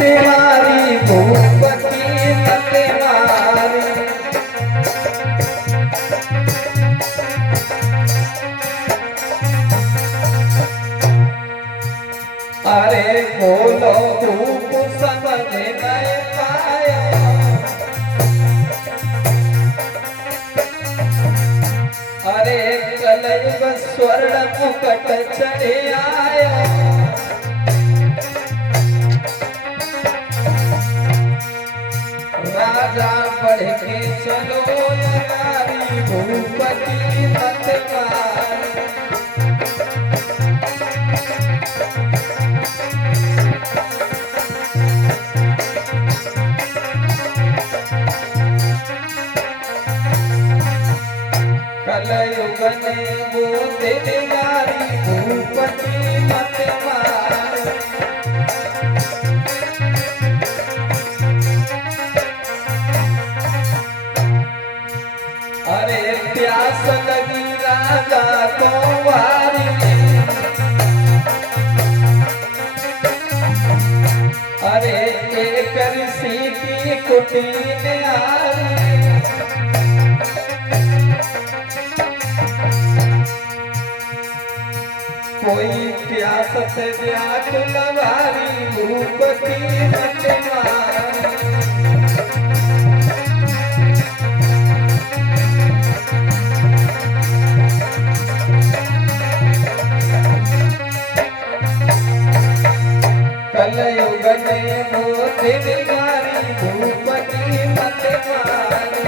मारी भूपति मत मारी। अरे बोलो भूप समझ नहीं पाया। अरे कलयुग स्वर्ण मुकुट चढ़े आया। राजा बढ़ के चलो नारी भूपति मत मारी। कलयुग में वो नारी भूपति मत मारी। अरे प्यास लगी राजा को वारी। अरे एक ऋषि की कुटी में आई। कोई प्यास से व्याकुल वारी भूपति मत मारी। कलयुग में वो नारी भूपति मत मारी।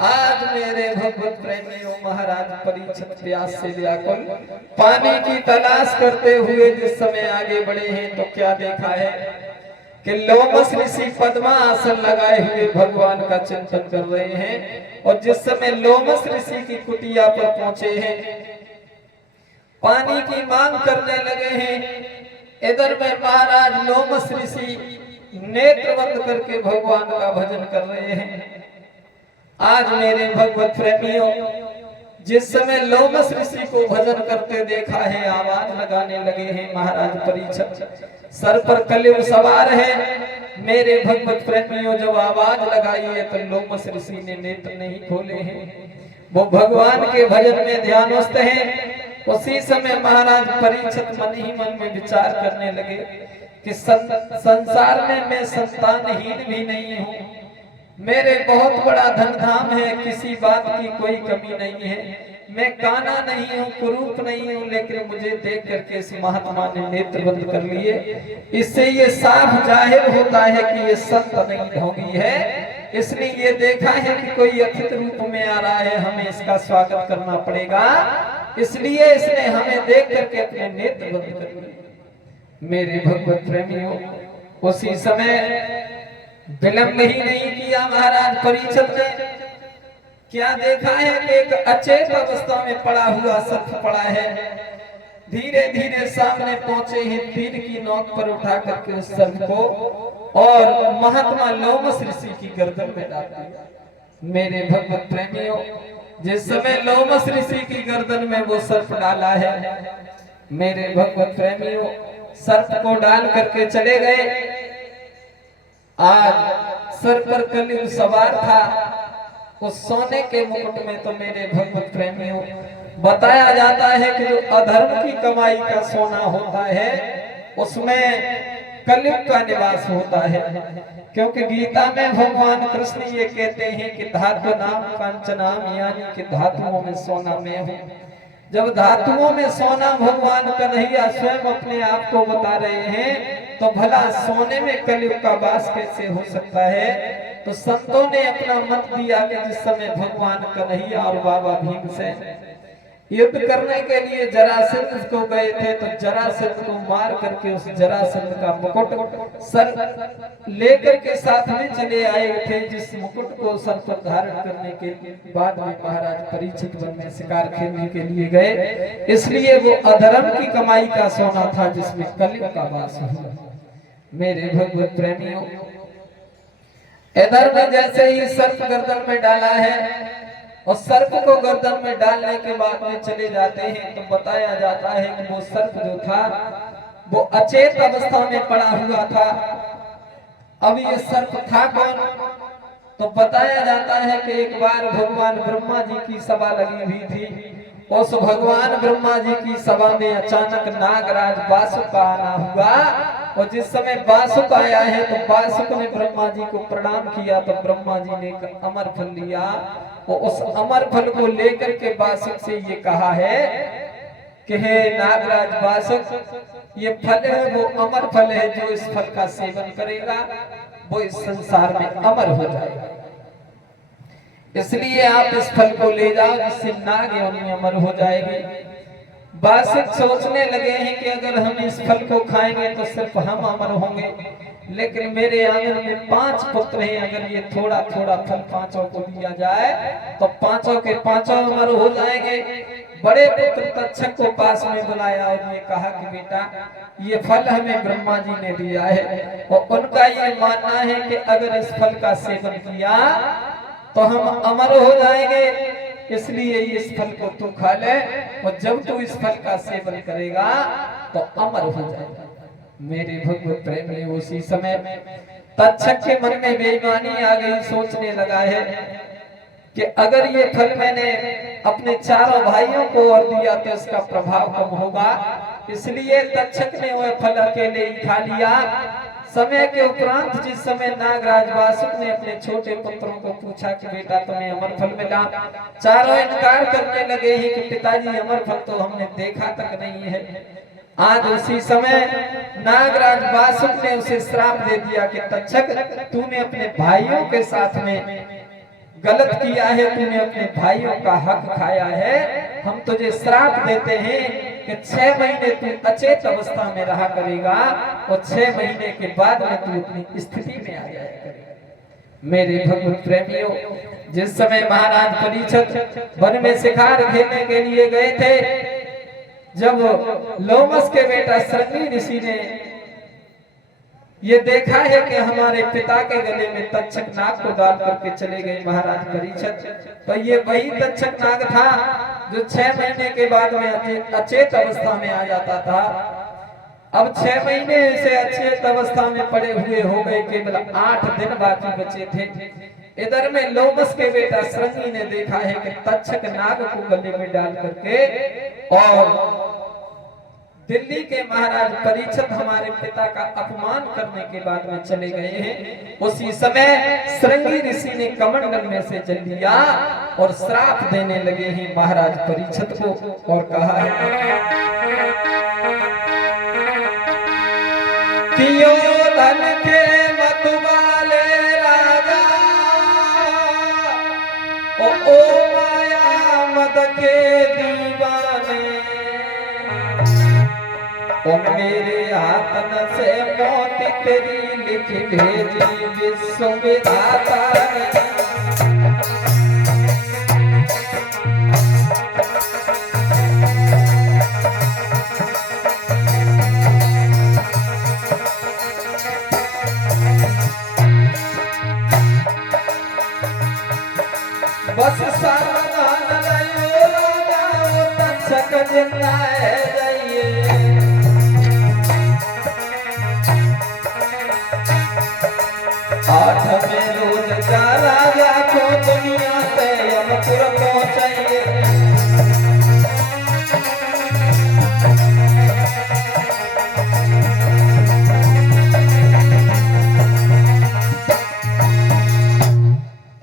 आज मेरे भगवत प्रेमियों महाराज परीक्षित प्यास से व्याकुल पानी की तलाश करते हुए जिस समय आगे बढ़े हैं तो क्या देखा है कि लोमस ऋषि पद्मासन लगाए हुए भगवान का चिंतन कर रहे हैं। और जिस समय लोमस ऋषि की कुटिया पर पहुंचे हैं, पानी की मांग करने लगे हैं। इधर में महाराज लोमस ऋषि नेत्र बंद करके भगवान का भजन कर रहे हैं। आज मेरे भगवत प्रेमियों जिस समय लोमस ऋषि को भजन करते देखा है, आवाज लगाने लगे हैं महाराज परीक्षित। सर पर कलयुग सवार है। मेरे भगवत प्रेमियों जब आवाज लगाई है तो लोमस ऋषि ने नेत्र नहीं खोले हैं, वो भगवान के भजन में ध्यानस्थ हैं। उसी समय महाराज परीक्षित मन ही मन में विचार करने लगे कि संसार में मैं संतानहीन भी नहीं हूँ। मेरे बहुत बड़ा धन धाम है, किसी बात की कोई कमी नहीं है। मैं काना नहीं हूँ, कुरूप नहीं हूँ, लेकिन मुझे देख करके इस महात्मा ने नेत्र बंद कर लिए। इससे ये साफ जाहिर होता है कि ये संत नहीं ढोंगी है। इसलिए ये देखा है कि कोई अतिथि रूप में आ रहा है, हमें इसका स्वागत करना पड़ेगा। इसलिए इसने हमें देख करके अपने नेत्र बंद कर लिए। मेरे भगवत प्रेमियों उसी समय विलंब ही नहीं किया महाराज परीक्षित ने। क्या देखा है कि एक अचेत अवस्था में पड़ा हुआ सर्प पड़ा है। धीरे धीरे सामने पहुंचे हैं, तीर की नोक पर उठा करके उस सर्प को और महात्मा लोमस ऋषि की गर्दन में डाल दिया। मेरे भगवत प्रेमियों जिस समय लोमस ऋषि की गर्दन में वो सर्प डाला है, मेरे भगवत प्रेमियों सर्प को डाल करके चले गए। आज सर पर कलयुग सवार था, उस सोने के मुकुट में तो मेरे भगवत प्रेमियों बताया जाता है कि जो अधर्म की कमाई का सोना होता है उसमें कलयुग का निवास होता है। क्योंकि गीता में भगवान कृष्ण ये कहते हैं कि धातु नाम कांचनाम, यानी कि धातुओं में सोना में हूँ। जब धातुओं में सोना भगवान कन्हैया स्वयं अपने आप को बता रहे हैं तो भला सोने में कलयुग का वास कैसे हो सकता है। तो संतों ने अपना मत दिया कि जिस समय भगवान कन्हैया और बाबा भीमसेन युद्ध करने के लिए जरासंध को गए थे तो जरासंध को मार करके उस जरासंध का मुकुट सर लेकर के साथ में चले आए थे। जिस मुकुट को सर पर धारण करने के बाद में महाराज परीक्षित वन में शिकार खेलने के लिए गए। इसलिए वो अधर्म की कमाई का सोना था जिसमें कलयुग का वास हुआ। मेरे भगवत प्रेमियों इधर में जैसे ही सर्प गर्दन में डाला है और सर्प को गर्दन में डालने के बाद में चले जाते हैं तो बताया जाता है कि वो सर्प जो था वो अचेत अवस्था में पड़ा हुआ था। अब ये सर्प था कौन? तो बताया जाता है कि एक बार भगवान ब्रह्मा जी की सभा लगी हुई थी। उस भगवान ब्रह्मा जी की सभा में अचानक नागराज बासुक का आना हुआ और जिस समय बासुक आया है तो बासुक ने ब्रह्मा जी को प्रणाम किया तो ब्रह्मा जी ने एक अमर फल लिया और उस अमर फल को लेकर के बासुक से ये कहा है कि हे नागराज बासुक, ये फल है वो अमर फल है, जो इस फल का सेवन करेगा वो इस संसार में अमर हो जाएगा, इसलिए आप इस फल को ले जाओ जिससे नाग योनि अमर हो जाएगी। बासुक सोचने लगे हैं कि अगर हम इस फल को खाएंगे तो सिर्फ हम अमर होंगे, लेकिन मेरे आंगन में 5 पुत्र हैं, अगर ये थोड़ा थोड़ा फल पांचों को दिया जाए तो पांचों के पांचों अमर हो जाएंगे। बड़े पुत्र तक्षक को पास में बुलाया और ये कहा कि बेटा ये फल हमें ब्रह्मा जी ने दिया है और उनका ये मानना है कि अगर इस फल का सेवन किया तो हम अमर हो जाएंगे, इसलिए इस फल को तू खा ले और जब तू इस फल का सेवन करेगा तो अमर हो जाएगा। मेरे भगवत प्रेमी, उसी समय तक्षक के मन में बेईमानी आ गई, सोचने लगा है कि अगर ये फल मैंने अपने चारों भाइयों को और दिया तो इसका प्रभाव कम होगा, इसलिए तक्षक ने वह फल अकेले ही खा लिया। समय के उपरांत जिस समय नागराज बासुक ने अपने छोटे पुत्रों को पूछा कि बेटा तुम्हें अमर फल मिला, चारों इनकार करने लगे ही कि पिताजी अमर फल तो हमने देखा तक नहीं है। आज उसी समय नागराज बासुक ने उसे श्राप दे दिया कि तक्षक, तूने अपने भाइयों के साथ में गलत किया है, तूने अपने भाइयों का हक खाया है, हम तुझे श्राप देते हैं कि 6 महीने तू अचेत अवस्था में रहा करेगा और 6 महीने के बाद में तू अपनी स्थिति में आ जाया करेगा। मेरे भगवत प्रेमियों, जिस समय महाराज परीक्षित वन में शिकार खेलने के लिए गए थे, जब लोमस के बेटा श्रृंगी ऋषि ने ये देखा है कि हमारे पिता के गले में तक्षक नाग को डाल करके चले गए महाराज परीक्षित, तो ये वही तक्षक नाग था जो 6 महीने के बाद में अचेत अवस्था में आ जाता था। अब 6 महीने से अचेत अवस्था में पड़े हुए हो गए, केवल 8 दिन बाकी बचे थे। इधर में लोमस के बेटा श्रृंगी ने देखा है कि तक्षक नाग को गले में डाल करके और दिल्ली के महाराज परीक्षित हमारे पिता का अपमान करने के बाद में चले गए हैं। उसी समय श्रृंगी ऋषि ने कमंडल में से जल लिया और श्राप देने लगे हैं महाराज परीक्षित को और कहा है धन के मतवाले राजा ओ माया मद के दीवाने, मेरे हाथ से मौत तेरी लिख भेजी विश्व विधाता ने। बस सावधान रहियो राजा, तक्षक जिंदा है जाइए। 8 में रोज का राजा को दुनिया से यमपुर पहुंचाइए।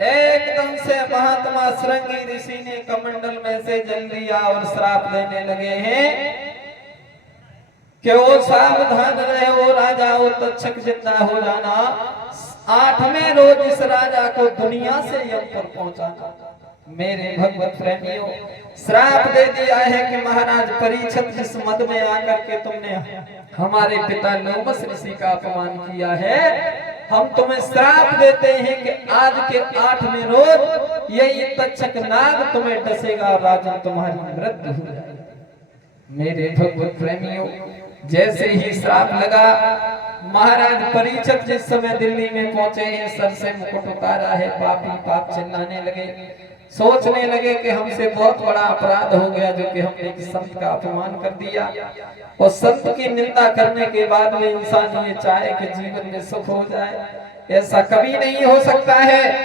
एकदम से महात्मा श्रृंगी ऋषि ने कमंडल में से जल दिया और श्राप देने लगे हैं कि वो सावधान रहे, वो राजा वो तक्षक जिंदा हो जाना, 8वें रोज इस राजा को दुनिया से यम पर पहुंचाना। मेरे भगवत प्रेमियों, श्राप दे दिया है कि महाराज परीक्षित जिस मद में आकर के तुमने हमारे पिता लोमस ऋषि का अपमान किया है, हम तुम्हें श्राप देते हैं कि आज के 8वें रोज यही तक्षक नाग तुम्हें डसेगा और राजन तुम्हारी मृत्यु हो जाएगी। मेरे भगवत प्रेमियों, जैसे ही श्राप लगा, महाराज परीक्षित जिस समय दिल्ली में पहुंचे हैं, सर से मुकुट उतारा है, पापी पाप चिल्लाने लगे। सोचने लगे कि हमसे बहुत बड़ा अपराध हो गया जो कि हमने एक संत का अपमान कर दिया। और संत की निंदा करने के बाद में इंसान ये चाहे कि जीवन में सुख हो जाए, ऐसा कभी नहीं हो सकता है।